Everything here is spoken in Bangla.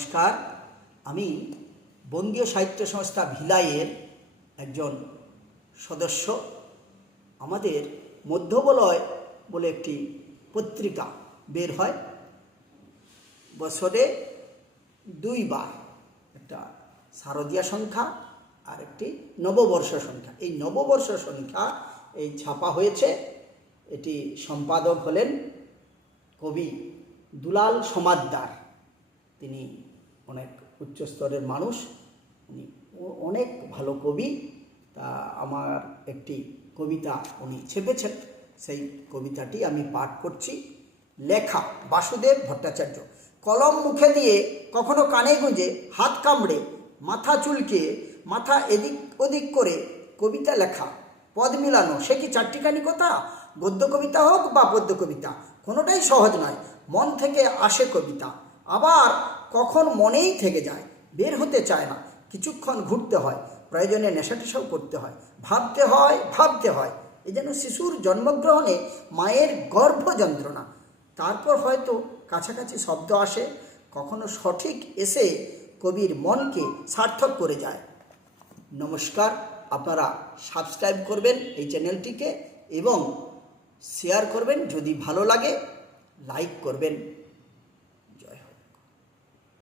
নমস্কার, আমি বঙ্গীয় সাহিত্য সংস্থা ভিলাইয়ের একজন সদস্য। আমাদের মধ্যবলয় বলে একটি পত্রিকা বের হয় বছরে দুইবার, একটা শারদীয়া সংখ্যা আর একটি নববর্ষ সংখ্যা। এই নববর্ষ সংখ্যা এই ছাপা হয়েছে। এটি সম্পাদক হলেন কবি দুলাল সমাদ্দার। তিনি অনেক উচ্চস্তরের মানুষ, উনি অনেক ভালো কবি। তা আমার একটি কবিতা উনি ছেপেছেন, সেই কবিতাটি আমি পাঠ করছি। লেখা বাসুদেব ভট্টাচার্য। কলম মুখে দিয়ে কখনো কানে গুঁজে, হাত কামড়ে, মাথা চুলকে, মাথা এদিক ওদিক করে কবিতা লেখা, পদ মিলানো, সে কি চারটিখানি কথা? গদ্য কবিতা হোক বা পদ্য কবিতা, কোনোটাই সহজ নয়। মন থেকে আসে কবিতা, আবার কখন মনেই থেকে যায়, বের হতে চায় না। কিছুক্ষণ ঘুরতে হয়, প্রয়োজনে নেশা টেশাও করতে হয়, ভাবতে হয়। এ যেন শিশুর জন্মগ্রহণে মায়ের গর্ভ যন্ত্রণা। তারপর হয়তো কাছাকাছি শব্দ আসে, কখনো সঠিক এসে কবির মনকে সার্থক করে যায়। নমস্কার, আপনারা সাবস্ক্রাইব করবেন এই চ্যানেলটিকে এবং শেয়ার করবেন, যদি ভালো লাগে লাইক করবেন।